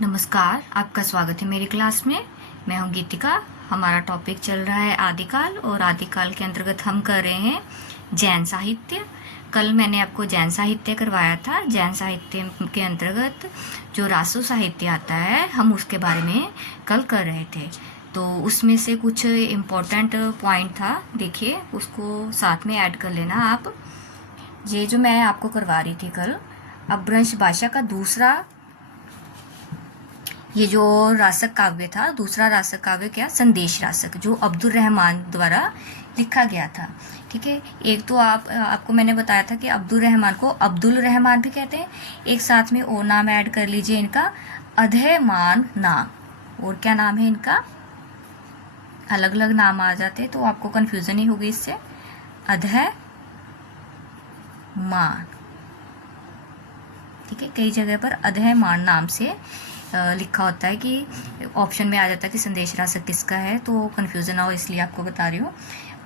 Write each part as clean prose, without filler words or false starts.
नमस्कार, आपका स्वागत है मेरी क्लास में। मैं हूं गीतिका। हमारा टॉपिक चल रहा है आदिकाल और आदिकाल के अंतर्गत हम कर रहे हैं जैन साहित्य। कल मैंने आपको जैन साहित्य करवाया था। जैन साहित्य के अंतर्गत जो रासो साहित्य आता है हम उसके बारे में कल कर रहे थे। तो उसमें से कुछ इम्पोर्टेंट पॉइंट था, देखिए उसको साथ में ऐड कर लेना आप। ये जो मैं आपको करवा रही थी कल, अपभ्रंश भाषा का दूसरा ये जो रासक काव्य था, दूसरा रासक काव्य क्या, संदेश रासक, जो अब्दुल रहमान द्वारा लिखा गया था। ठीक है, एक तो आपको मैंने बताया था कि अब्दुल रहमान को अब्दुल रहमान भी कहते हैं। एक साथ में और नाम ऐड कर लीजिए इनका, अधयमान नाम। और क्या नाम है इनका, अलग अलग नाम आ जाते तो आपको कन्फ्यूजन ही होगी इससे। अधयमान, ठीक है, कई जगह पर अधयमान नाम से लिखा होता है कि ऑप्शन में आ जाता है कि संदेश रासक किसका है, तो कन्फ्यूज़न ना हो इसलिए आपको बता रही हूँ।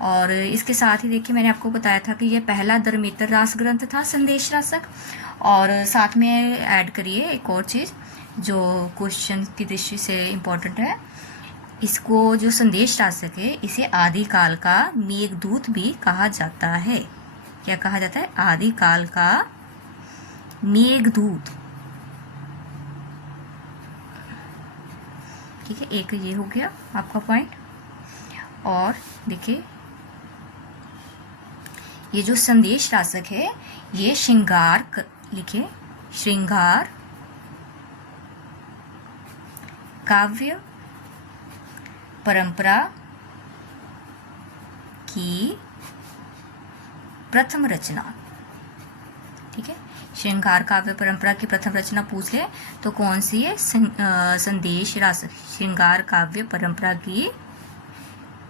और इसके साथ ही देखिए मैंने आपको बताया था कि ये पहला दरमित्र रास ग्रंथ था संदेश रासक। और साथ में ऐड करिए एक और चीज़ जो क्वेश्चन की दृष्टि से इम्पोर्टेंट है। इसको जो संदेश रासक है इसे आदिकाल का मेघदूत भी कहा जाता है। क्या कहा जाता है, आदिकाल का मेघदूत। ठीक है, एक ये हो गया आपका पॉइंट। और देखिए ये जो संदेश रासक है ये श्रृंगार, लिखिए श्रृंगार काव्य परंपरा की प्रथम रचना। ठीक है, श्रृंगार काव्य परंपरा की प्रथम रचना पूछ ले तो कौन सी है, संदेश रासक। श्रृंगार काव्य परंपरा की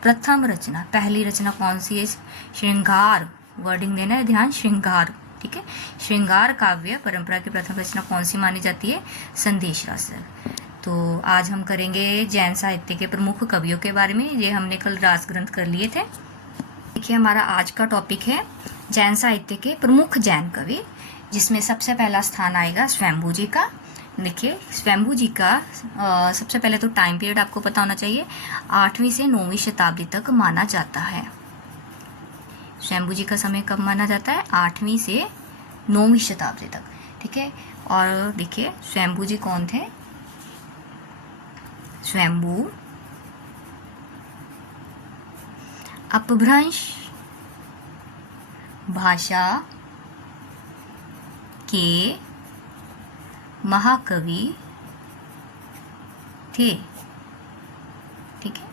प्रथम रचना, पहली रचना कौन सी है, श्रृंगार, वर्डिंग देना है ध्यान, श्रृंगार। ठीक है, श्रृंगार काव्य परंपरा की प्रथम रचना कौन सी मानी जाती है, संदेश रासक। तो आज हम करेंगे जैन साहित्य के प्रमुख कवियों के बारे में। ये हमने कल रास ग्रंथ कर लिए थे। देखिए हमारा आज का टॉपिक है जैन साहित्य के प्रमुख जैन कवि, जिसमें सबसे पहला स्थान आएगा स्वयंभू जी का। देखिए स्वयंभू जी का सबसे पहले तो टाइम पीरियड आपको पता होना चाहिए, 8वीं से 9वीं शताब्दी तक माना जाता है। स्वयंभू जी का समय कब माना जाता है, 8वीं से 9वीं शताब्दी तक। ठीक है, और देखिए स्वयंभू जी कौन थे, स्वयंभू अपभ्रंश भाषा के महाकवि थे। ठीक है,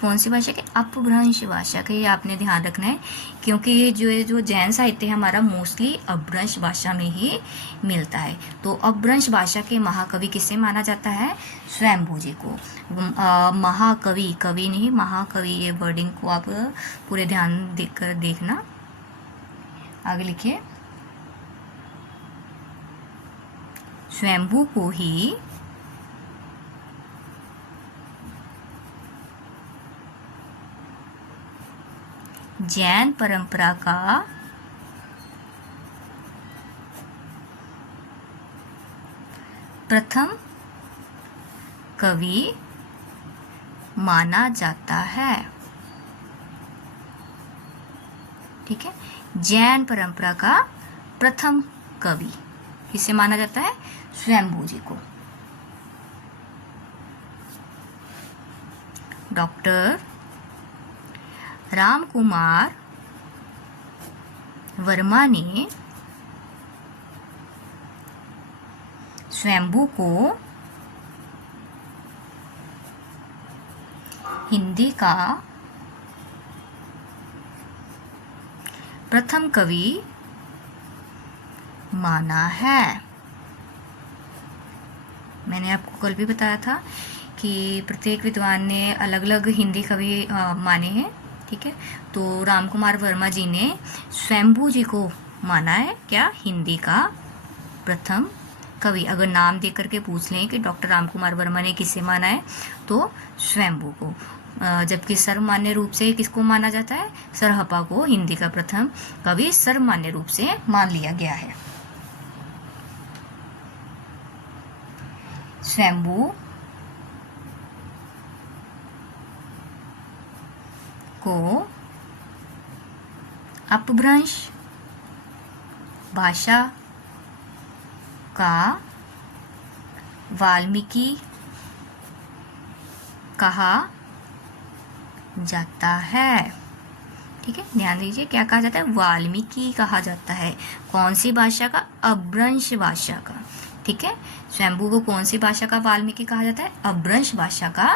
कौन सी भाषा के, अपभ्रंश भाषा के, ये आपने ध्यान रखना है क्योंकि ये जो जैन साहित्य है हमारा मोस्टली अपभ्रंश भाषा में ही मिलता है। तो अपभ्रंश भाषा के महाकवि किसे माना जाता है, स्वयंभू जी को। महाकवि, कवि नहीं महाकवि, ये वर्डिंग को आप पूरे ध्यान देकर देखना। आगे लिखिए, स्वयंभू को ही जैन परंपरा का प्रथम कवि माना जाता है। ठीक है, जैन परंपरा का प्रथम कवि किसे माना जाता है, स्वयंभू जी को। डॉक्टर रामकुमार वर्मा ने स्वयंभू को हिंदी का प्रथम कवि माना है। मैंने आपको कल भी बताया था कि प्रत्येक विद्वान ने अलग अलग हिंदी कवि माने हैं। ठीक है, तो रामकुमार वर्मा जी ने स्वयंभू जी को माना है क्या, हिंदी का प्रथम कवि। अगर नाम देख करके पूछ लें कि डॉक्टर रामकुमार वर्मा ने किसे माना है तो स्वयंभू को। जबकि सर्वमान्य रूप से किसको माना जाता है, सरहपा को हिंदी का प्रथम कवि सर्वमान्य रूप से मान लिया गया है। स्वयंभू को अपभ्रंश भाषा का वाल्मीकि कहा जाता है। ठीक है, ध्यान दीजिए, क्या कहा जाता है? वाल्मीकि कहा जाता है। कौन सी भाषा का? अपभ्रंश भाषा का। ठीक है, स्वयंभू को कौन सी भाषा का वाल्मीकि कहा जाता है? अपभ्रंश भाषा का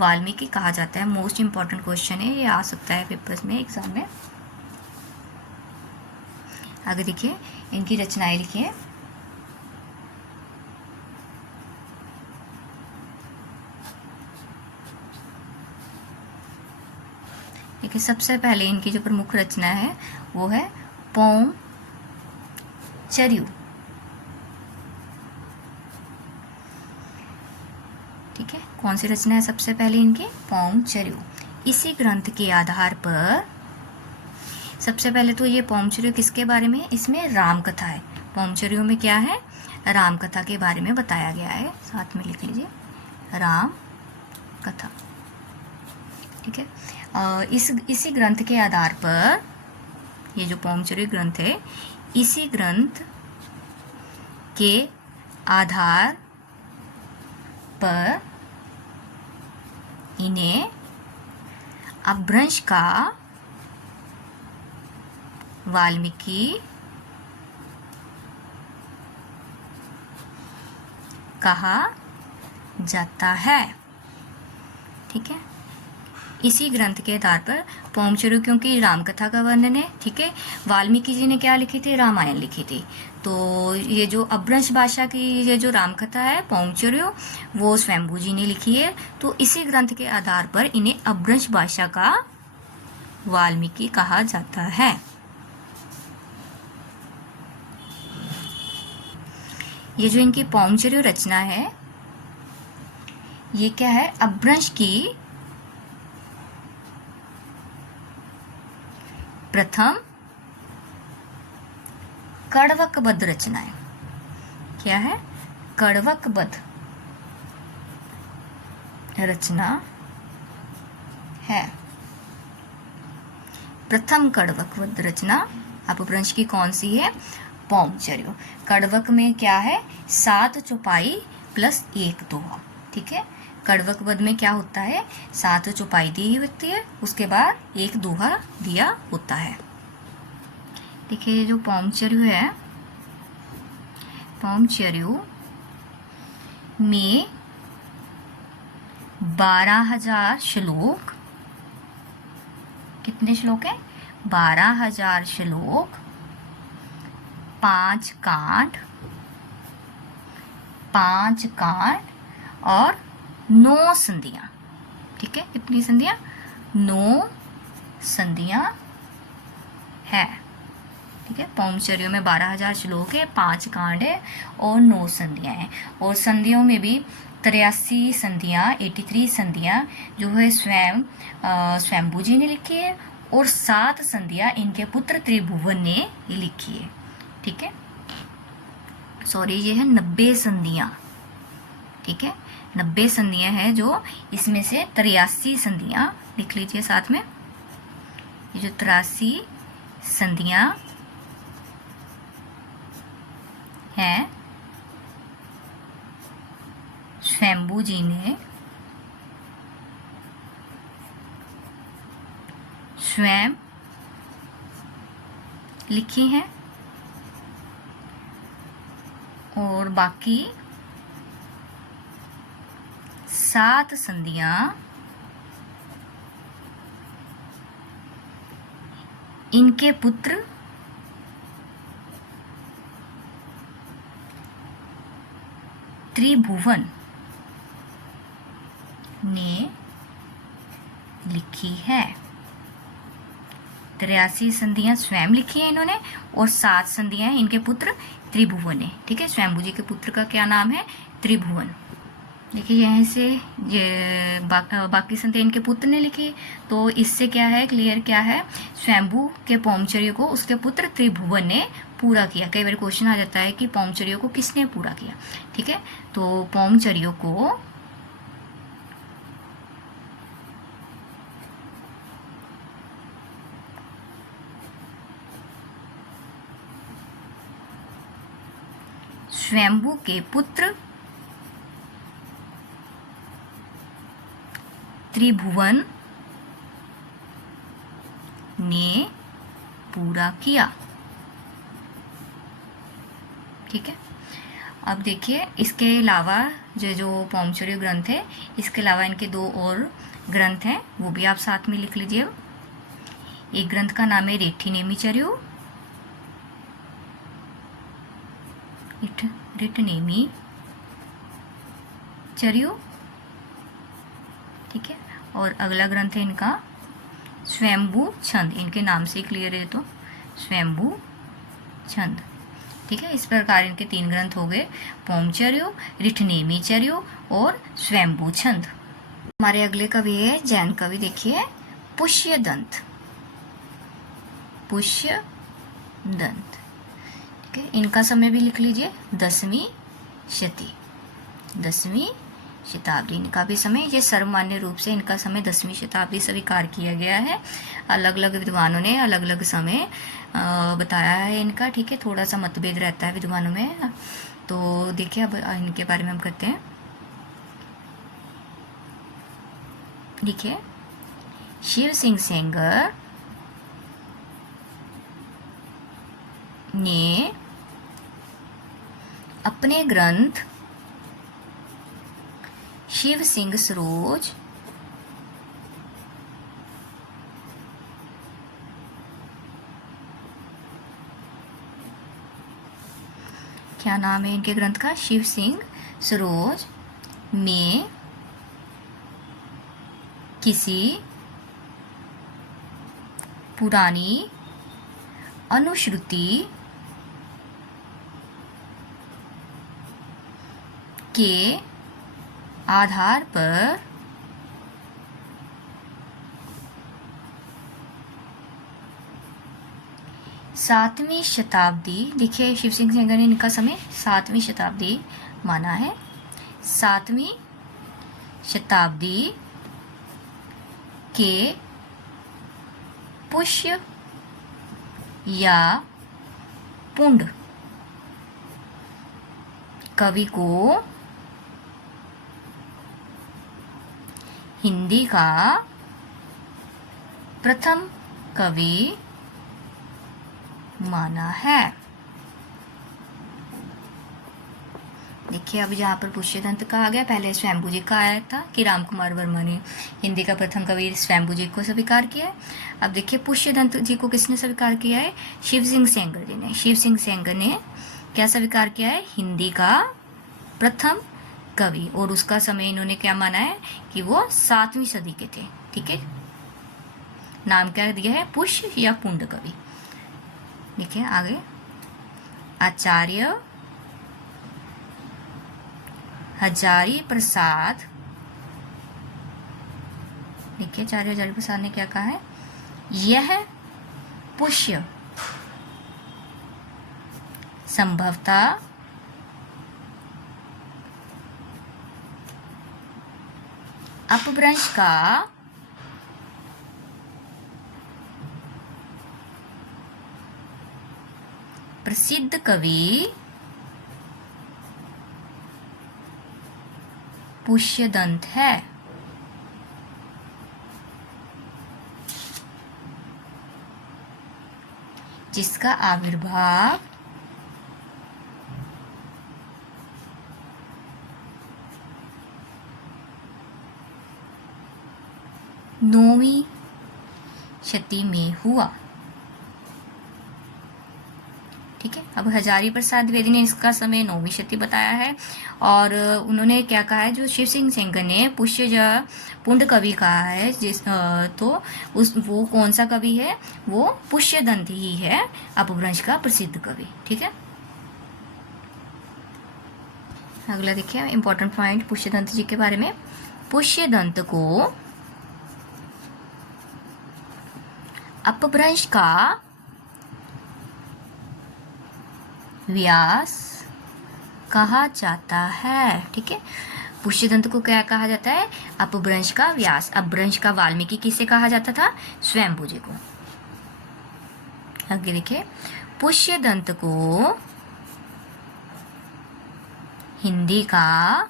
वाल्मीकि कहा जाता है। मोस्ट इंपॉर्टेंट क्वेश्चन है, ये आ सकता है पेपर्स में, एग्जाम में। आगे देखिए, इनकी रचनाएं लिखिए। देखिए, सबसे पहले इनकी जो प्रमुख रचना है वो है पौम चर्यू। ठीक है, कौन सी रचना है सबसे पहले इनकी? पौम चर्यू। इसी ग्रंथ के आधार पर सबसे पहले तो ये पौम चर्यू किसके बारे में? इसमें राम कथा है। पौम चर्यू में क्या है? राम कथा के बारे में बताया गया है। साथ में लिख लीजिए, राम कथा। ठीक है, इसी ग्रंथ के आधार पर, ये जो पौम चर्यू ग्रंथ है, इसी ग्रंथ के आधार पर इन्हें अपभ्रंश का वाल्मीकि कहा जाता है। ठीक है, इसी ग्रंथ के आधार पर पौम चर्यू, क्योंकि रामकथा का वर्णन है। ठीक है, वाल्मीकि जी ने क्या लिखी थी? रामायण लिखी थी। तो ये जो अपभ्रंश भाषा की ये जो रामकथा है पौम चर्यू, वो स्वयंभू जी ने लिखी है। तो इसी ग्रंथ के आधार पर इन्हें अपभ्रंश भाषा का वाल्मीकि कहा जाता है। ये जो इनकी पौम चर्यू रचना है, ये क्या है? अपभ्रंश की प्रथम कड़वकबद्ध रचना है। क्या है? कड़वकबद्ध रचना है। प्रथम कड़वकबद्ध रचना अपभ्रंश की कौन सी है? पौम चर्यू। कड़वक में क्या है? 7 चौपाई प्लस 1 दोहा। ठीक है, कड़वकबद्ध में क्या होता है? 7 चौपाई दी होती है, उसके बाद 1 दोहा दिया होता है। देखिए, ये जो पौम चर्यू है, पौम चर्यू में 12,000 श्लोक। कितने श्लोक हैं? 12,000 श्लोक, 5 कांड, 5 कांड और 9 संधियां। ठीक है, कितनी संधियां? 9 संधियां है। ठीक है, पौम चर्यू में 12,000 श्लोक है, 5 कांड है और 9 संधियां हैं। और संधियों में भी 83 संधियां, 83 संधियां जो है स्वयंभू जी ने लिखी है, और 7 संधियां इनके पुत्र त्रिभुवन ने लिखी है। ठीक है, सॉरी, ये है 90 संधियां। ठीक है, 90 संधियां हैं, जो इसमें से 83 संधियां लिख लीजिए साथ में। ये जो 83 संधियां हैं, स्वयंभू जी ने स्वयं लिखी हैं, और बाकी 7 संधियां इनके पुत्र त्रिभुवन ने लिखी है। 83 संधियां स्वयं लिखी है इन्होंने, और 7 संधियां इनके पुत्र त्रिभुवन ने। ठीक है, स्वयंभू जी के पुत्र का क्या नाम है? त्रिभुवन। देखिए यहाँ से ये बाकी संत इनके पुत्र ने लिखी, तो इससे क्या है, क्लियर क्या है, स्वयंभू के पौमचर्य को उसके पुत्र त्रिभुवन ने पूरा किया। कई बार क्वेश्चन आ जाता है कि पौमचर्यों को किसने पूरा किया, ठीक है, तो पौमचर्यों को स्वयंभू के पुत्र त्रिभुवन ने पूरा किया, ठीक है। अब देखिए इसके अलावा जो पौमचर्य ग्रंथ है, इसके अलावा इनके दो और ग्रंथ हैं, वो भी आप साथ में लिख लीजिए। एक ग्रंथ का नाम है रेठिनेमिचर्यो, रेठनेमी चर्यो, ठीक है, और अगला ग्रंथ है इनका स्वयंभू छंद, इनके नाम से क्लियर है, तो स्वयंभू छंद, ठीक है। इस प्रकार इनके 3 ग्रंथ हो गए, पौमचर्यो, रिठनेमीचर्यो और स्वयंभू छंद। हमारे अगले कवि है जैन कवि, देखिए पुष्यदंत, पुष्यदंत, ठीक है। इनका समय भी लिख लीजिए 10वीं शती, 10वीं शताब्दी इनका भी समय, ये सर्वमान्य रूप से इनका समय 10वीं शताब्दी स्वीकार किया गया है। अलग अलग विद्वानों ने अलग अलग समय बताया है इनका, ठीक है, थोड़ा सा मतभेद रहता है विद्वानों में। तो देखिए अब इनके बारे में हम करते हैं। देखिए शिव सिंह सेंगर ने अपने ग्रंथ शिव सिंह सरोज क्या नाम है इनके ग्रंथ का, शिव सिंह सरोज में किसी पुरानी अनुश्रुति के आधार पर सातवीं शताब्दी, देखिए शिव सिंह सेंगर ने इनका समय 7वीं शताब्दी माना है, 7वीं शताब्दी के पुष्य या पुंड कवि को हिंदी का प्रथम कवि माना है। देखिए अब यहाँ पर पुष्यदंत का आ गया, पहले स्वयंभू जी का आया था कि राम कुमार वर्मा ने हिंदी का प्रथम कवि स्वयंभू जी को स्वीकार किया है। अब देखिए पुष्यदंत जी को किसने स्वीकार किया है, शिव सिंह सेंगर जी ने। शिव सिंह सेंगर ने क्या स्वीकार किया है, हिंदी का प्रथम कवि, और उसका समय इन्होंने क्या माना है कि वो 7वीं सदी के थे, ठीक है। नाम क्या दिया है, पुष्य या पुंड कवि। देखिए आगे आचार्य हजारी प्रसाद, देखिए आचार्य हजारी प्रसाद ने क्या कहा है, यह पुष्य संभवतः अपभ्रंश का प्रसिद्ध कवि पुष्यदंत है। जिसका आविर्भाव नौवीं शती में हुआ, ठीक है। अब हजारी प्रसाद द्विवेदी ने इसका समय 9वीं शती बताया है, और उन्होंने क्या कहा है, जो शिव सिंह सेंगर ने पुष्य या पुंड कवि कहा है, तो वो कौन सा कवि है, वो पुष्यदंत ही है, अपभ्रंश का प्रसिद्ध कवि, ठीक है। अगला देखिए इंपॉर्टेंट पॉइंट पुष्यदंत जी के बारे में। पुष्यदंत को अपभ्रंश का व्यास कहा जाता है। ठीक है, पुष्यदंत को क्या कहा जाता है? अपभ्रंश का व्यास। अपभ्रंश का वाल्मीकि किसे कहा जाता था? स्वयंभू जी को। आगे देखिए, पुष्यदंत को हिंदी का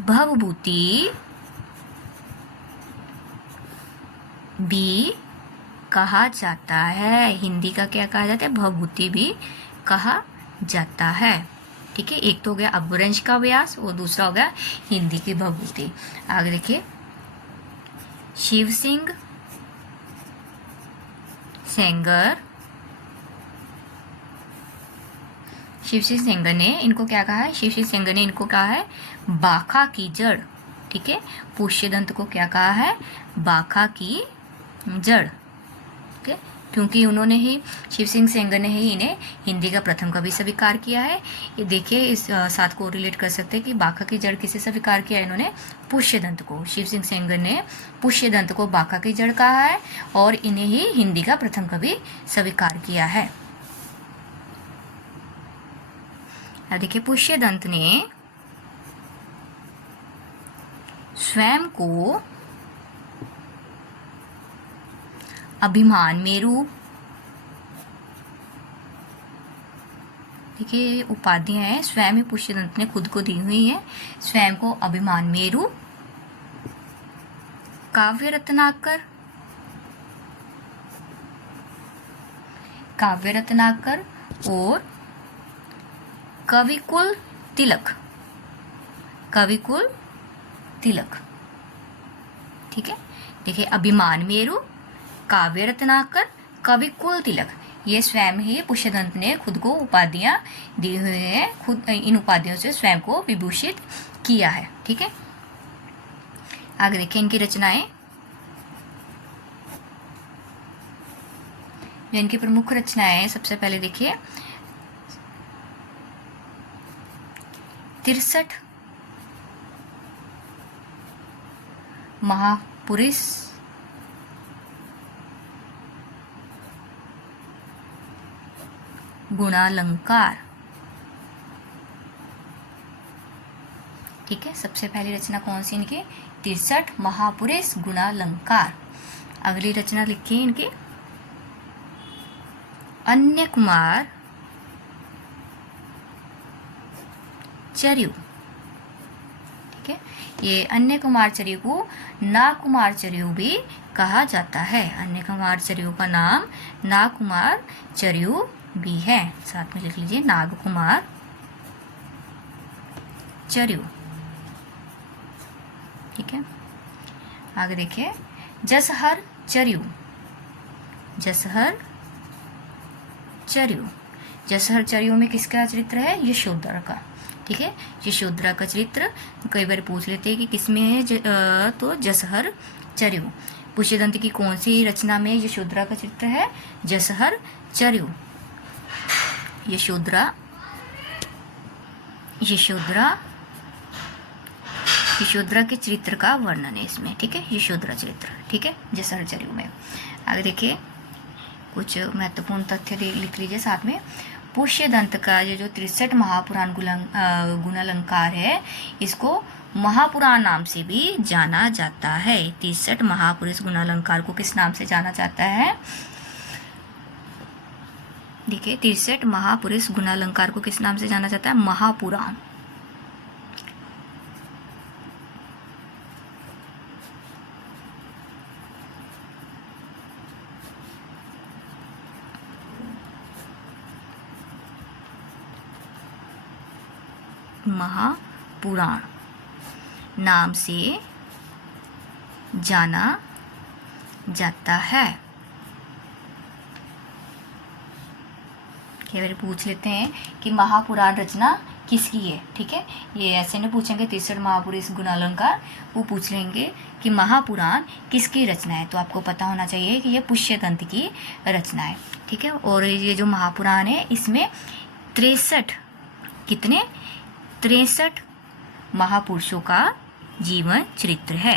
भवभूति भी कहा जाता है। हिंदी का क्या कहा जाता है? भवभूति भी कहा जाता है। ठीक है, एक तो हो गया अपभ्रंश का व्यास और दूसरा हो गया हिंदी की भवभूति। आगे देखिए, शिव सिंह सेंगर, शिव सिंह सेंगर ने इनको क्या कहा है? शिव सिंह सेंगर ने इनको कहा है बाखा की जड़। ठीक है, पुष्यदंत को क्या कहा है? बाखा की जड़। ठीक है, क्योंकि उन्होंने ही, शिव सिंह सेंगर ने ही इन्हें हिंदी का प्रथम कवि स्वीकार किया है। ये देखिए, इस साथ को रिलेट कर सकते हैं कि बाखा की जड़ किसे स्वीकार किया है? इन्होंने पुष्यदंत को। शिव सिंह सेंगर ने पुष्यदंत को बाखा की जड़ कहा है और इन्हें ही हिंदी का प्रथम कवि स्वीकार किया है। अब देखिए, पुष्यदंत ने स्वयं को अभिमान मेरु, देखिए उपाधियां हैं, स्वयं ही पुष्यदंत ने खुद को दी हुई है। स्वयं को अभिमान मेरु, काव्य रत्नाकर, काव्य रत्नाकर और कविकुल तिलक, कविकुल तिलक। ठीक है, देखिए अभिमान मेरु, काव्य रत्नाकर, कविकुल तिलक, ये स्वयं ही पुष्यदंत ने खुद को उपाधियां दी हुई हैं। खुद इन उपाधियों से स्वयं को विभूषित किया है। ठीक है, आगे देखिए इनकी रचनाएं। जो इनकी प्रमुख रचनाएं, सबसे पहले देखिए 63 महापुरुष गुणालंकार। ठीक है, सबसे पहली रचना कौन सी इनकी? 63 महापुरुष गुणालंकार। अगली रचना लिखिए इनकी अन्य कुमार चर्यु। ठीक है, ये अन्य कुमार चर्यु को नागकुमार चर्यु भी कहा जाता है। अन्य कुमार चर्यु का नाम नागकुमार चर्यु भी है। साथ में लिख लीजिए नागकुमार चर्यु। ठीक है, आगे देखिए जसहर चर्यु। जसहर चर्यु, जसहर चर्यु में किसका चरित्र है? यशोधरा का। ठीक है, यशोधरा का चरित्र कई बार पूछ लेते हैं कि किसमें है, तो जसहर चर्यु। पुष्यदंत की कौन सी रचना में यशोधरा का चरित्र है? जसहर चर्यु। यशोधरा, यशोधरा, यशोधरा के चरित्र का वर्णन है इसमें। ठीक है, यशोधरा चरित्र। ठीक है, जसहर चर्यु में। आगे देखिए कुछ महत्वपूर्ण तथ्य लिख लीजिए साथ में। पुष्यदंत का ये जो 63 महापुराण गुणालंकार है, इसको महापुराण नाम से भी जाना जाता है। 63 महापुरुष गुणालंकार को किस नाम से जाना जाता है? देखिए 63 महापुरुष गुणालंकार को किस नाम से जाना जाता है? महापुराण। महापुराण नाम से जाना जाता है। कई बार पूछ लेते हैं कि महापुराण रचना किसकी है। ठीक है, ये ऐसे नहीं पूछेंगे 63 महापुरुष गुणालंकार, वो पूछ लेंगे कि महापुराण किसकी रचना है। तो आपको पता होना चाहिए कि ये पुष्यदंत की रचना है। ठीक है। और ये जो महापुराण है इसमें 63 कितने 63 महापुरुषों का जीवन चरित्र है।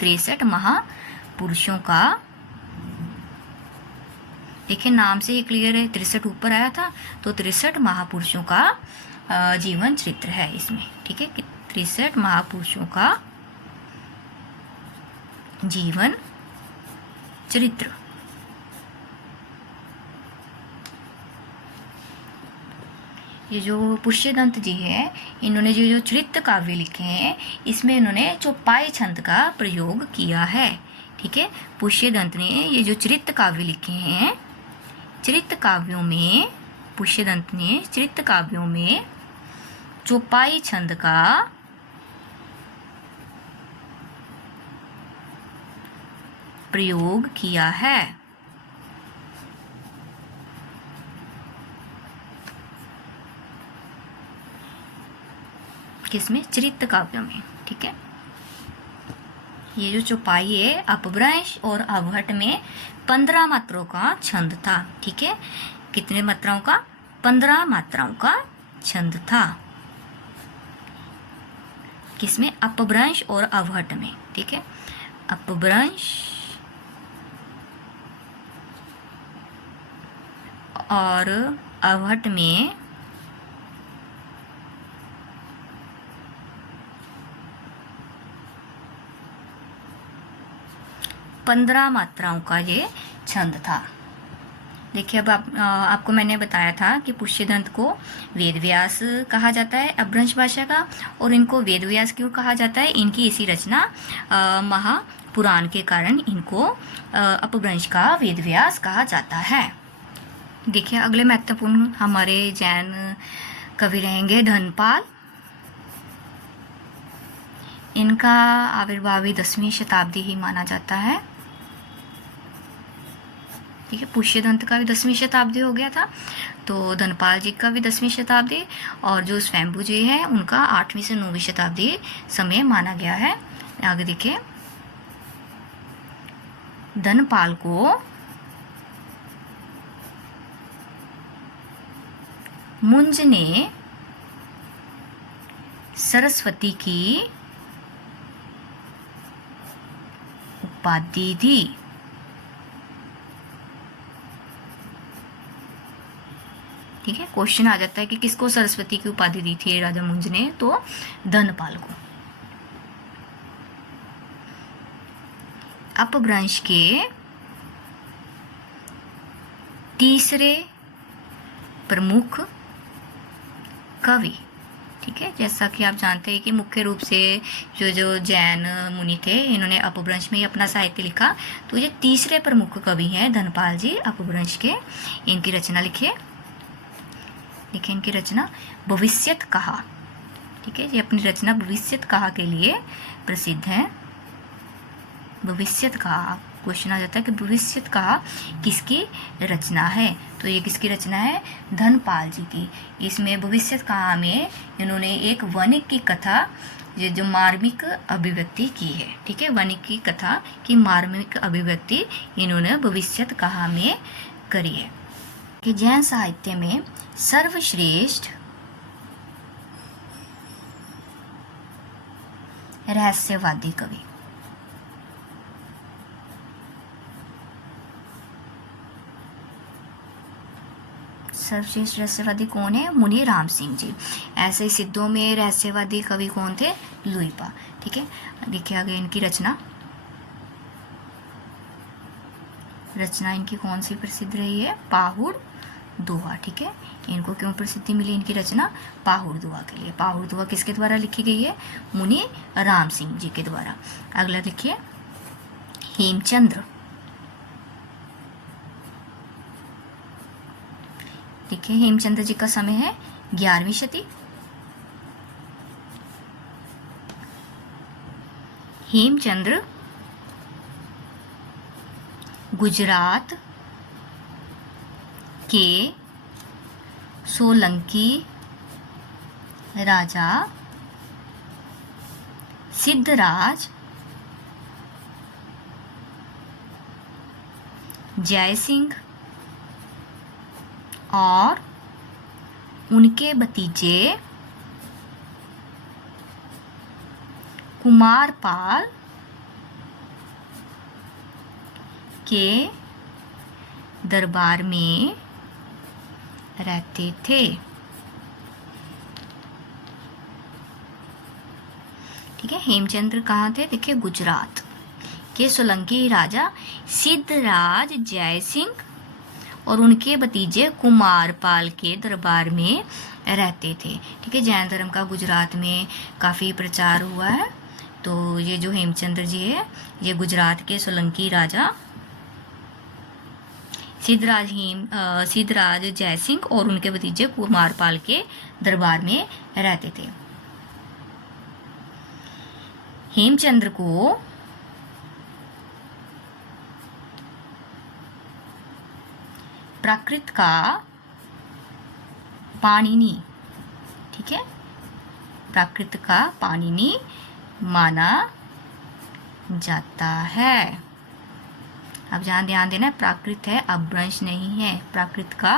63 महापुरुषों का, देखिए नाम से ही क्लियर है, 63 ऊपर आया था तो 63 महापुरुषों का जीवन चरित्र है इसमें। ठीक है, 63 महापुरुषों का जीवन चरित्र। ये जो पुष्यदंत जी है, इन्होंने जो चरित्र काव्य लिखे हैं इसमें इन्होंने चौपाई छंद का प्रयोग किया है। ठीक है, पुष्यदंत ने ये जो चरित्र काव्य लिखे हैं, चरित्र काव्यों में पुष्यदंत ने चरित्र काव्यों में चौपाई छंद का प्रयोग किया है। किसमें? चरित्र काव्यों में। ठीक है, ये जो चौपाई है अपभ्रंश और अवहट में 15 मात्राओं का छंद था। ठीक है, कितने मात्राओं का? 15 मात्राओं का छंद था। किसमें? अपभ्रंश और अवहट में। ठीक है, अपभ्रंश और अवहट में 15 मात्राओं का ये छंद था। देखिए अब आपको मैंने बताया था कि पुष्यदंत को वेदव्यास कहा जाता है अपभ्रंश भाषा का, और इनको वेदव्यास क्यों कहा जाता है? इनकी इसी रचना महापुराण के कारण इनको अपभ्रंश का वेदव्यास कहा जाता है। देखिए अगले महत्वपूर्ण हमारे जैन कवि रहेंगे धनपाल। इनका आविर्भाव 10वीं शताब्दी ही माना जाता है। ठीक है, पुष्यदंत का भी 10वीं शताब्दी हो गया था, तो धनपाल जी का भी 10वीं शताब्दी, और जो स्वयंभू जी है उनका 8वीं से 9वीं शताब्दी समय माना गया है। आगे देखिए, धनपाल को मुंज ने सरस्वती की उपाधि दी। ठीक है, क्वेश्चन आ जाता है कि किसको सरस्वती की उपाधि दी थी राजा मुंज ने? तो धनपाल को। अपभ्रंश के तीसरे प्रमुख कवि। ठीक है, जैसा कि आप जानते हैं कि मुख्य रूप से जो जैन मुनि थे इन्होंने अपभ्रंश में ही अपना साहित्य लिखा, तो ये तीसरे प्रमुख कवि हैं धनपाल जी अपभ्रंश के। इनकी रचना लिखिए, इनकी रचना भविष्यत कहा। ठीक है, ये अपनी रचना भविष्यत कहा के लिए प्रसिद्ध है। भविष्यत कहा, क्वेश्चन आ जाता है कि भविष्यत कहा किसकी रचना है? तो ये किसकी रचना है? धनपाल जी की। इसमें भविष्यत कहा में इन्होंने एक वणिक की कथा जो मार्मिक अभिव्यक्ति की है। ठीक है, वणिक की कथा की मार्मिक अभिव्यक्ति इन्होंने भविष्यत कहा में करी है। कि जैन साहित्य में सर्वश्रेष्ठ रहस्यवादी कवि। सर्वश्रेष्ठ रहस्यवादी कौन है? मुनि राम सिंह जी। ऐसे ही सिद्धों में रहस्यवादी कवि कौन थे? लुइपा। ठीक है, देखिए आगे इनकी रचना इनकी कौन सी प्रसिद्ध रही है? पाहुड़ दोहा। ठीक है, इनको क्यों प्रसिद्धि मिली इनकी रचना? पाहुड़ दोहा के लिए। पाहुड़ दोहा किसके द्वारा लिखी गई है? मुनि राम सिंह जी के द्वारा। अगला लिखिए, हेमचंद्र। देखिए हेमचंद्र जी का समय है 11वीं शती। हेमचंद्र गुजरात के सोलंकी राजा सिद्धराज जयसिंह और उनके भतीजे कुमारपाल के दरबार में रहते थे। ठीक है, हेमचंद्र कहाँ थे? देखिए, गुजरात के सोलंकी राजा सिद्धराज जयसिंह और उनके भतीजे कुमारपाल के दरबार में रहते थे। ठीक है, जैन धर्म का गुजरात में काफ़ी प्रचार हुआ है। तो ये जो हेमचंद्र जी है, ये गुजरात के सोलंकी राजा सिद्धराज जयसिंह और उनके भतीजे कुमारपाल के दरबार में रहते थे। हेमचंद्र को प्राकृत का पाणिनि, ठीक है, प्राकृत का पाणिनि माना जाता है। अब जहाँ ध्यान देना है, प्राकृत है, अपभ्रंश नहीं है। प्राकृत का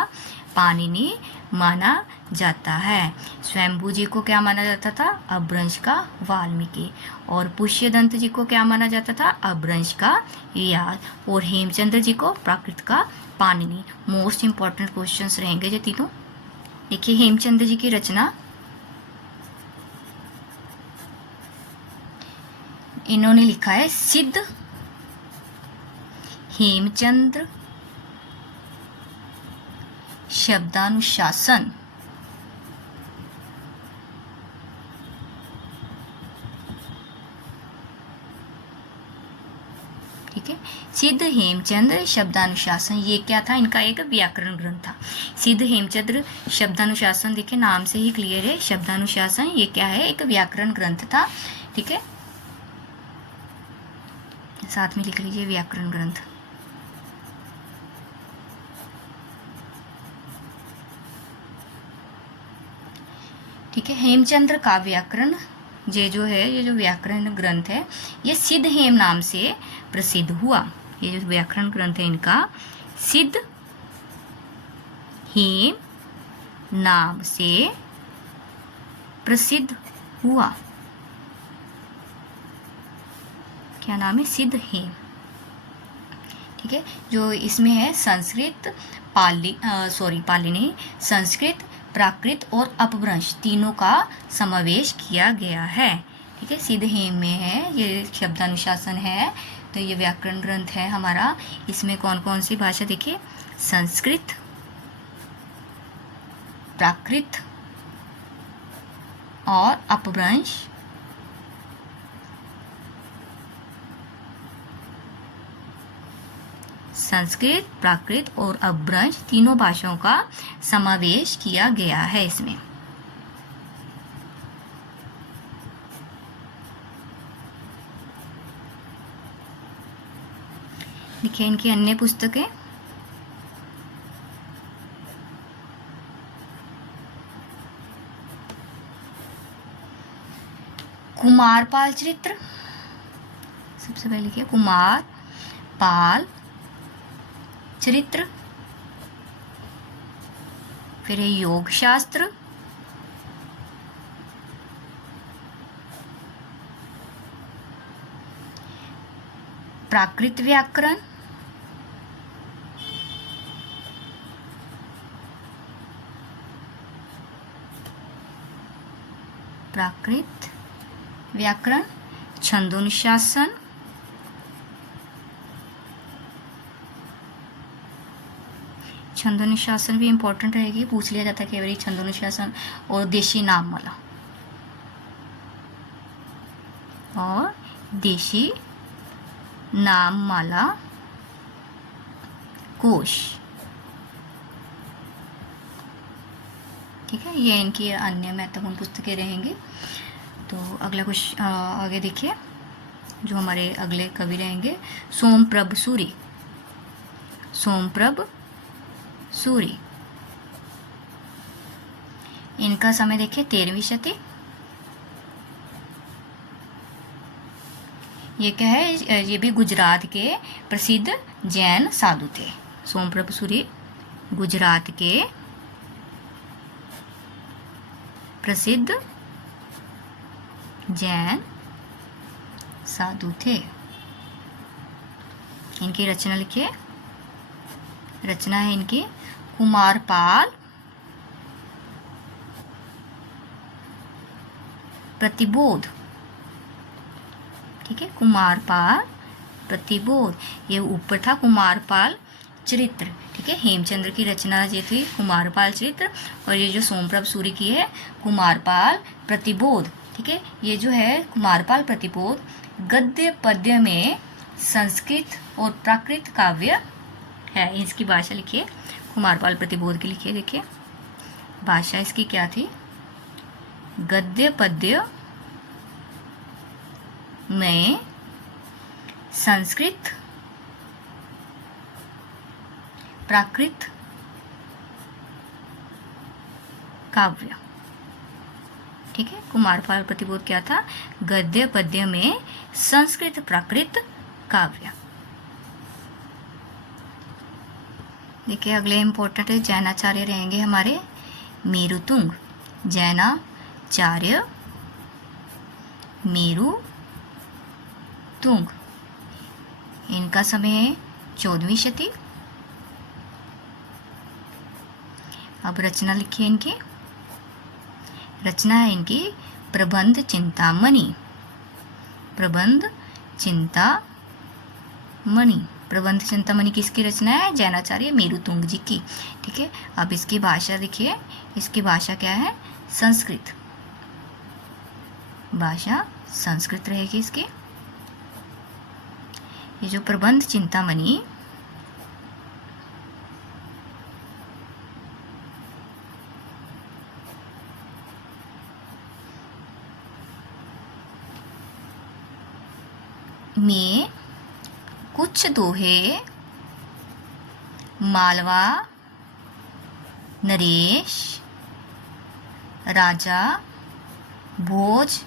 पाणिनि माना जाता है। स्वयंभू जी को क्या माना जाता था? अपभ्रंश का वाल्मीकि। और पुष्यदंत जी को क्या माना जाता था? अपभ्रंश का व्यास। और हेमचंद्र जी को प्राकृत का पाणिनि। मोस्ट इंपॉर्टेंट क्वेश्चंस रहेंगे ये तीनों। देखिए, हेमचंद्र जी की रचना, इन्होंने लिखा है सिद्ध हेमचंद्र शब्दानुशासन। ठीक है, सिद्ध हेमचंद्र शब्दानुशासन, ये क्या था? इनका एक व्याकरण ग्रंथ था। सिद्ध हेमचंद्र शब्दानुशासन, देखिए नाम से ही क्लियर है, शब्दानुशासन ये क्या है? एक व्याकरण ग्रंथ था। ठीक है, साथ में लिख लीजिए व्याकरण ग्रंथ। ठीक है, हेमचंद्र का व्याकरण, ये जो है, ये जो व्याकरण ग्रंथ है, ये सिद्ध हेम नाम से प्रसिद्ध हुआ। ये जो व्याकरण ग्रंथ है इनका सिद्ध हेम नाम से प्रसिद्ध हुआ। क्या नाम है? सिद्ध हेम। ठीक है, जो इसमें है संस्कृत पाली नहीं, संस्कृत, प्राकृत और अपभ्रंश तीनों का समावेश किया गया है। ठीक है, सिद्ध हेम में है, ये शब्दानुशासन है, तो ये व्याकरण ग्रंथ है हमारा। इसमें कौन कौन सी भाषा? देखिए, संस्कृत, प्राकृत और अपभ्रंश संस्कृत, प्राकृत और अपभ्रंश तीनों भाषाओं का समावेश किया गया है इसमें। देखिए, इनकी अन्य पुस्तकें, कुमारपाल चरित्र, सबसे पहले लिखिए कुमारपाल चरित्र, फिर है योग शास्त्र, प्राकृत व्याकरण, प्राकृत व्याकरण, छंदोनुशासन, छंदोनुशासन भी इंपॉर्टेंट रहेगी, पूछ लिया जाता है कई बार छंदोनुशासन, और देशी नाममाला, और देशी नाममाला कोश। ठीक है, ये इनकी अन्य महत्वपूर्ण पुस्तकें रहेंगी। तो अगला कुछ आगे देखिए, जो हमारे अगले कवि रहेंगे, सोमप्रभ सूरी। सोमप्रभ सूरी, इनका समय देखिए 13वीं शती। ये क्या है? ये भी गुजरात के प्रसिद्ध जैन साधु थे। सोमप्रभ सूरी गुजरात के प्रसिद्ध जैन साधु थे। इनकी रचना लिखिए। रचना है इनकी कुमारपाल प्रतिबोध। ठीक है, कुमारपाल प्रतिबोध। ये ऊपर था कुमारपाल चरित्र। ठीक है, हेमचंद्र की रचना ये थी कुमारपाल चरित्र, और ये जो सोमप्रभ सूरी की है कुमारपाल प्रतिबोध। ठीक है, ये जो है कुमारपाल प्रतिबोध गद्य पद्य में संस्कृत और प्राकृत काव्य है। इसकी भाषा लिखिए, कुमारपाल प्रतिबोध की लिखिए। देखिए भाषा इसकी क्या थी, गद्य पद्य में संस्कृत प्राकृत काव्य। ठीक है, कुमारपाल प्रतिबोध क्या था, गद्य पद्य में संस्कृत प्राकृत काव्य। देखिए अगले इंपॉर्टेंट है, जैनाचार्य रहेंगे हमारे मेरुतुंग। जैनाचार्य मेरुतुंग, इनका समय है 14वीं शती। अब रचना लिखिए इनकी। रचना है इनकी प्रबंध चिंतामणि। प्रबंध चिंतामणि। प्रबंध चिंतामणि किसकी रचना है, जैनाचार्य मेरुतुंग जी की। ठीक है, अब इसकी भाषा देखिए। इसकी भाषा क्या है, संस्कृत। भाषा संस्कृत रहेगी इसकी। ये जो प्रबंध चिंतामणि में कुछ दोहे मालवा नरेश राजा भोज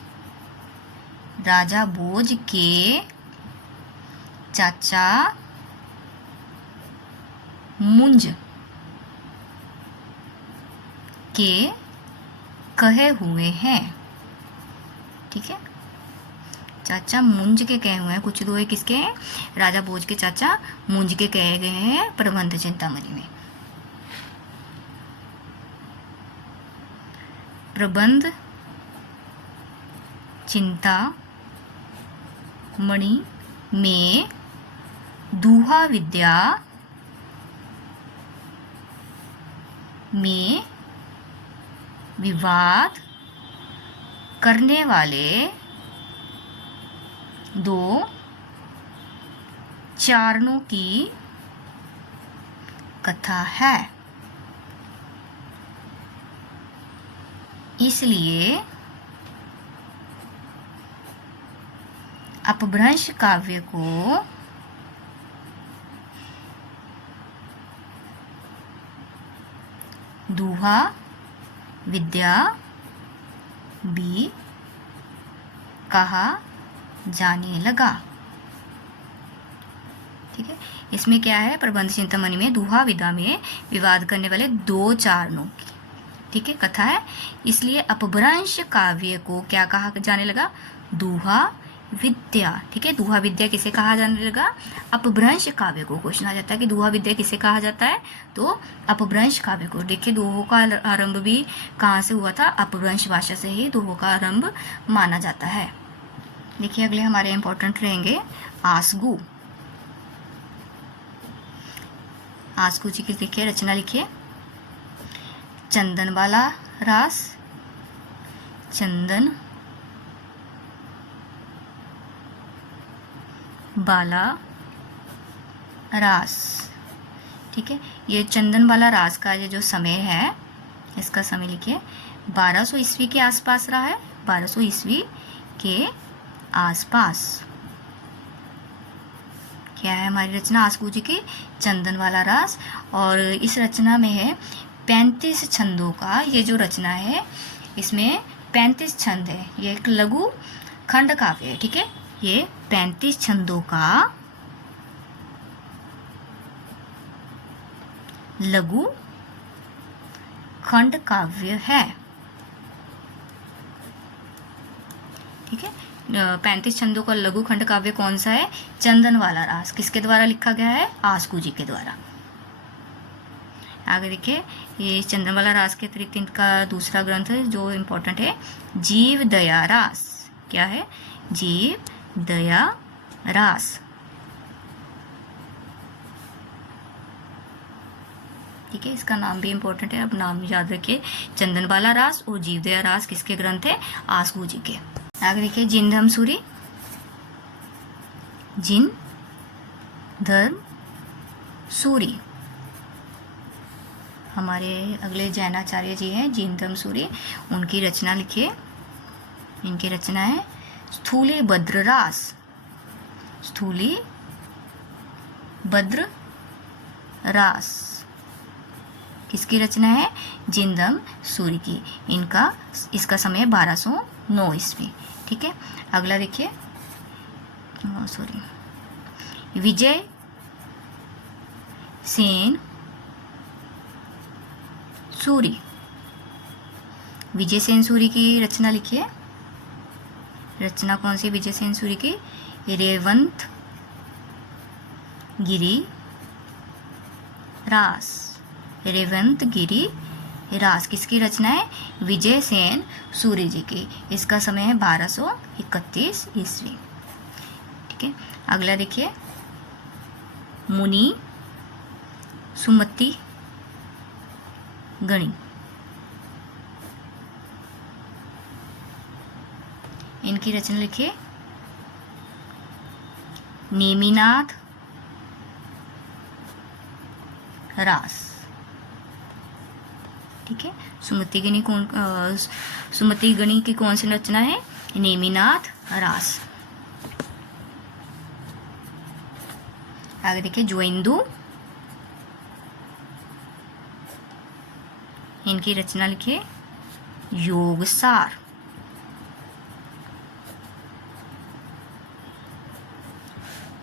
के चाचा मुंज के कहे हुए हैं। ठीक है, चाचा मुंज के कहे हुए हैं। कुछ दोहे किसके हैं, राजा भोज के चाचा मुंज के कहे गए हैं प्रबंध चिंतामणि में। प्रबंध चिंतामणि में दूहा विद्या में विवाद करने वाले दो चारणों की कथा है। इसलिए अपभ्रंश काव्य को दूहा विद्या भी कहा जाने लगा। ठीक है, इसमें क्या है, प्रबंध चिंतामणि में दूहा विद्या में विवाद करने वाले दो चारणों की, ठीक है, कथा है। इसलिए अपभ्रंश काव्य को क्या कहा जाने लगा, दूहा विद्या। ठीक है, दूहा विद्या किसे कहा जाने लगा, अपभ्रंश काव्य को। क्वेश्चन आ जाता है कि दूहा विद्या किसे कहा जाता है, तो अपभ्रंश काव्य को। देखिए दोहों का आरंभ भी कहाँ से हुआ था, अपभ्रंश भाषा से ही दोहों का आरंभ माना जाता है। देखिए अगले हमारे इंपॉर्टेंट रहेंगे आसगु। आसगु जी की देखिए रचना लिखिए। चंदन वाला रास, चंदन बाला रास। ठीक है, ये चंदन वाला रास का ये जो समय है, इसका समय लिखिए 1200 ईस्वी के आसपास रहा है। 1200 ईस्वी के आसपास क्या है हमारी रचना आसगु जी की, चंदन वाला रास। और इस रचना में है 35 छंदों का ये जो रचना है, इसमें 35 छंद है। ये एक लघु खंड काव्य है। ठीक है, ये 35 छंदों का लघु खंड काव्य है। ठीक है। 35 छंदों का लघु खंड काव्य कौन सा है? चंदन वाला रास। किसके द्वारा लिखा गया है? आस्कू जी के द्वारा। आगे देखिए, ये चंदन वाला रास के अतिरिक्त इनका दूसरा ग्रंथ है जो इम्पोर्टेंट है, जीव दया रास। क्या है? जीव दया रास। ठीक है, इसका नाम भी इम्पोर्टेंट है, अब नाम याद रखिए। चंदन वाला रास और जीव दया रास किसके ग्रंथ है? आस्कू जी के। आगे देखिए, जिन धर्म सूरी। जिन धर्म सूरी हमारे अगले जैनाचार्य जी हैं, जिन धर्म सूरी। उनकी रचना लिखिए। इनकी रचना है स्थूली भद्र रास। स्थूली भद्र रास किसकी रचना है? जिंदम सूरी की। इसका समय 1209 ईस्वी। ठीक है, अगला देखिए, विजय सेन सूरी। विजय सेन सूरी की रचना लिखिए। रचना कौन सी? विजय सेन सूरी की रेवंत गिरी रास। रेवंत गिरी रास किसकी रचना है? विजय सेन सूरी जी की। इसका समय है 1231 ईस्वी। ठीक है, अगला देखिए, मुनि सुमति गणी। इनकी रचना लिखिए, नेमिनाथ रास। ठीक है, सुमति गणी की कौन सी रचना है? नेमिनाथ रास। आगे देखिए, ज्वेंदु। इनकी रचना लिखिए, योगसार।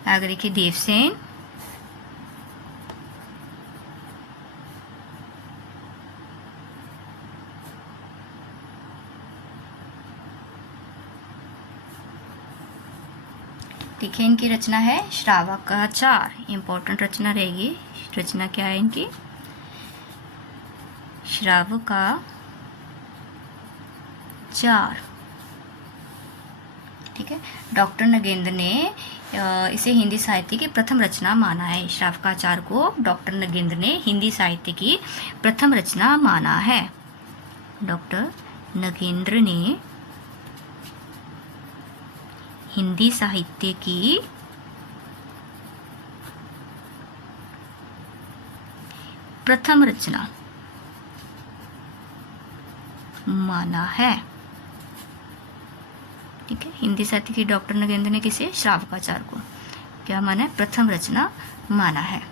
आगे देखिए, देवसेन। देखिए, इनकी रचना है श्रावकाचार। इंपॉर्टेंट रचना रहेगी। रचना क्या है इनकी? श्रावकाचार। ठीक है, डॉक्टर नगेंद्र ने इसे हिंदी साहित्य की प्रथम रचना माना है। श्रावकाचार को डॉक्टर नगेंद्र ने हिंदी साहित्य की प्रथम रचना माना है। डॉक्टर नगेंद्र ने हिंदी साहित्य की प्रथम रचना माना है। ठीक है, हिंदी साहित्य की डॉक्टर नगेंद्र ने किसे? श्रावकाचार को क्या माना है? प्रथम रचना माना है।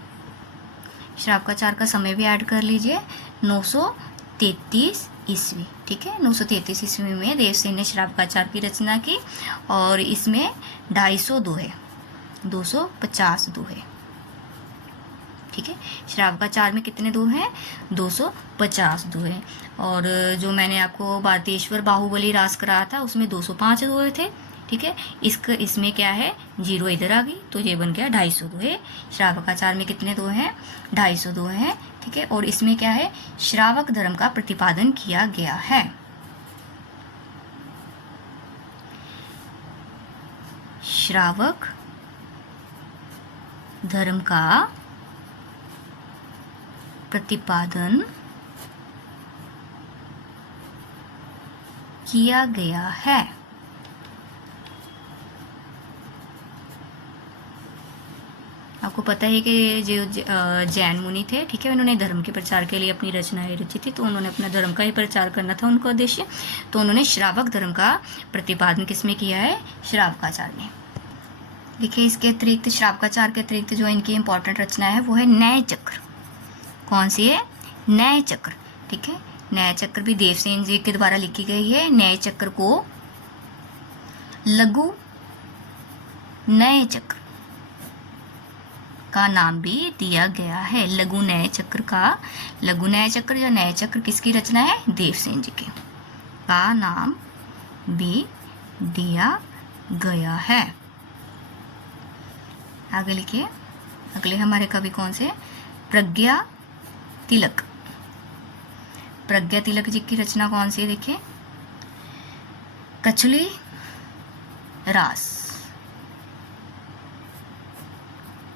श्रावकाचार का समय भी ऐड कर लीजिए, 933 ईस्वी। ठीक है, 933 ईस्वी में देवसेन ने श्रावकाचार की रचना की और इसमें 250 दोहे, 250 दोहे। ठीक है, श्रावकाचार में कितने दोहे हैं? 250 दोहे। और जो मैंने आपको भारतेश्वर बाहुबली रास कराया था उसमें 205 दोहे थे। ठीक है, इसमें क्या है? 0 इधर आ गई तो ये बन गया 250 दोहे। श्रावकाचार में कितने दोहे हैं? 250 दोहे हैं। ठीक है, और इसमें क्या है? श्रावक धर्म का प्रतिपादन किया गया है। श्रावक धर्म का प्रतिपादन किया गया है। आपको पता है कि जो जैन मुनि थे, ठीक है, उन्होंने धर्म के प्रचार के लिए अपनी रचनाएं रची थी, तो उन्होंने अपना धर्म का ही प्रचार करना था उनका उद्देश्य। तो उन्होंने श्रावक धर्म का प्रतिपादन किसमें किया है? श्रावकाचार में। देखिए, इसके अतिरिक्त, श्रावकाचार के अतिरिक्त जो इनकी इंपॉर्टेंट रचना है वो है न्याय चक्र। कौन सी है? न्याय चक्र। ठीक है, न्याय चक्र भी देवसेन जी के द्वारा लिखी गई है। न्याय चक्र को लघु न्याय चक्र का नाम भी दिया गया है। लघु न्याय चक्र या न्याय चक्र किसकी रचना है? देवसेन जी की का नाम भी दिया गया है। आगे लिखिए, अगले हमारे कवि कौन से? प्रज्ञा तिलक। प्रज्ञा तिलक जी की रचना कौन सी है? देखिए, कछली रास।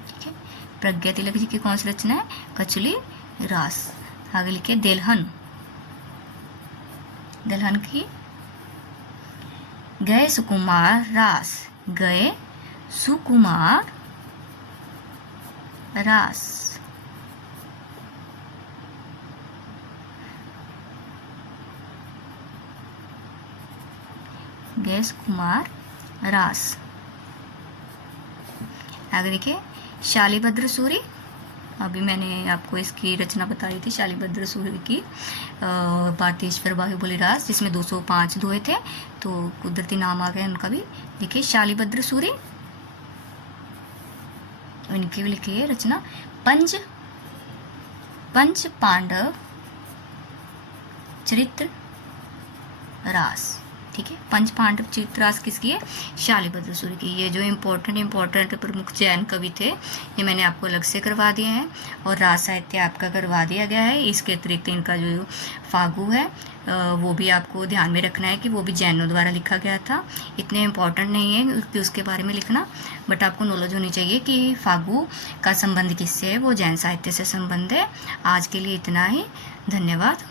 ठीक है, प्रज्ञा तिलक जी की कौन सी रचना है? कछली रास। आगे लिखिए, देलहन। देलहन की गए सुकुमार रास। गए सुकुमार रास। गए सुकुमार रास। आगे देखिए, शालिभद्र सूरी। अभी मैंने आपको इसकी रचना बताई थी, शालिभद्र सूरी की बातेश्वर बाहुबली रास, जिसमें 205 दोहे थे, तो कुदरती नाम आ गए उनका भी। देखिए, शालिभद्र सूरी। इनकी भी लिखिए रचना, पंच पांडव चरित्र रास। ठीक है, पंच पांडव चरित्र रास किसकी है? शालिभद्र सूरी की। ये जो इम्पोर्टेंट प्रमुख जैन कवि थे, ये मैंने आपको अलग से करवा दिए हैं, और रास साहित्य आपका करवा दिया गया है। इसके अतिरिक्त इनका जो फागु है वो भी आपको ध्यान में रखना है कि वो भी जैनों द्वारा लिखा गया था। इतने इम्पोर्टेंट नहीं है कि उसके बारे में लिखना, बट आपको नॉलेज होनी चाहिए कि फागु का संबंध किससे है, वो जैन साहित्य से संबंध है। आज के लिए इतना ही, धन्यवाद।